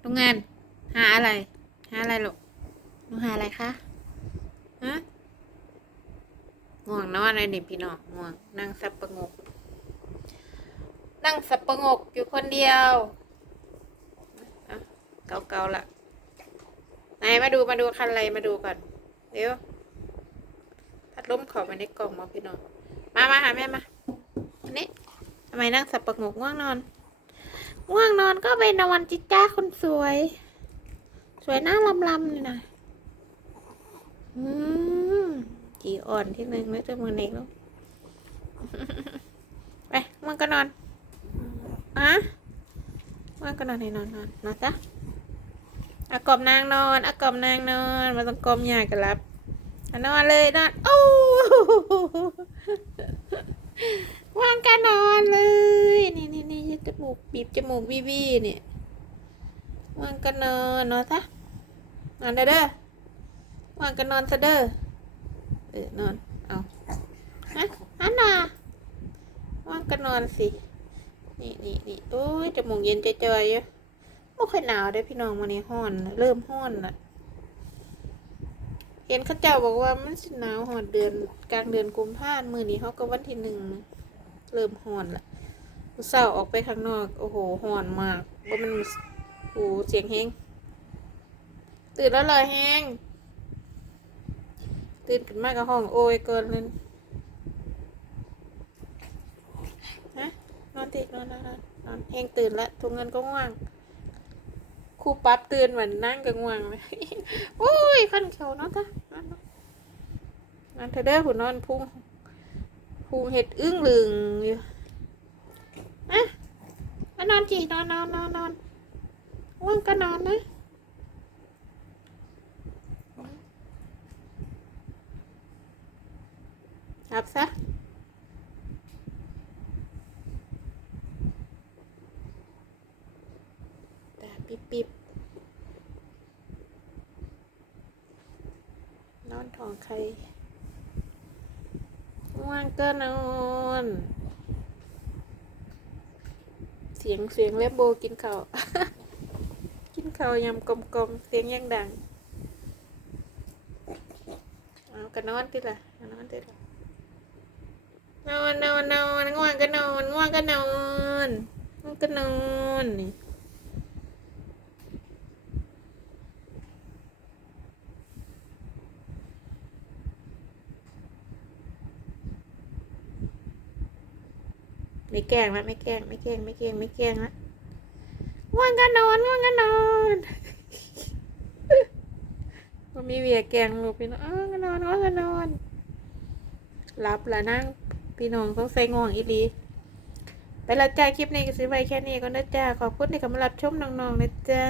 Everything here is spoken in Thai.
โรงงาน หาอะไร หาอะไรลูกหนูหาอะไรคะฮะง่วงนอนเลยนี่พี่น้องง่วงนั่งสับประงก นั่งสับประงกอยู่คนเดียวอะเก่าๆละไหนมาดูมาดูคันอะไรมาดูก่อนเดี๋ยวพัดลมขอมาในกล่องมาพี่น้องมามาหาแม่มาอันนี้ทำไมนั่งสับประงกง่วงนอน ง่วงนอนก็ไปนอนจิจ้าคนสวย สวยหน้าลำๆนี่นะอืมจีอ่อนที่หนึ่งแล้วจะมือเน็กแล้วไปมันก็นอนอะมันก็นอนให้นอนนอนนอนจ้ะอากรบนางนอนอากรบนางนอนมาต้องกลมยากันรับนอนเลยนอนโอ้ ว่างก็นอนเลย นี่นี่นี่จมูก บีบจมูกบีบีเนี่ยว่างก็นอนนอนซะนอนเด้อเด้อว่างก็นอนซะเด้อเออนอนเอาฮะฮันน่ะว่างก็นอนสินี่นี่นี่โอ้ยจมูกเย็นจอยๆอยู่ไม่ค่อยหนาวเด้พี่น้องวันนี้ห้อน เริ่มห้อนละเห็นข้าเจ้าบอกว่ามันสิหนาวหอดเดือนกลางเดือนกุมภาพันธ์มือนี้เขาก็วันที่หนึ่งเริ่มห่อนละ ผู้เศร้าออกไปข้างนอก โอ้โหห่อนมากว่ามันโอ้เสียงแห้งตื่นแล้วเลยแห้งตื่นขึ้นมากับห้องโอยเกินเลยฮะนอนติดนอนนอนนอนแห้งตื่นและทุงเงินก็ง่วงครูปั๊บตื่นเหมือนนั่งก็ง่วงเลยโอ้ยขันเขียวนอนจ้ะนอนนอนเธอเด้อหุ่นนอนพุ่งภูมิเห็ดอึ้งลึงอยู่ อนจีนอนนอนนอนนอนว่างก็นอนนะหลับซะตาปิบปิบนอนท้องใครง่วงก็นอน เสียงเสียงเล็บโบกินข้าว กินข้าวยำกลมๆ เสียงยังดัง เอากันอนติละกันนอนติละนอนนอนนอนง่วงก็นอนง่วงก็นอนง่วงก็นอนนี่ ไม่แกล้งละไม่แกล้งไม่แกล้งไม่แกล้งไม่แกล้งละง่วงก็นอนง่วงก็นอนก็มีเวียแกล้งลูกพี่น้องอ้าวก็นอนง่วก็นอนรับละนั่งพี่น้องต้องใส่ง่วงอีหลีไปละจ้าคลิปนี้ก็ซื้อไว้แค่นี้ก็นะจ้าขอบคุณที่เข้ามารับชมน้องๆนะจ้า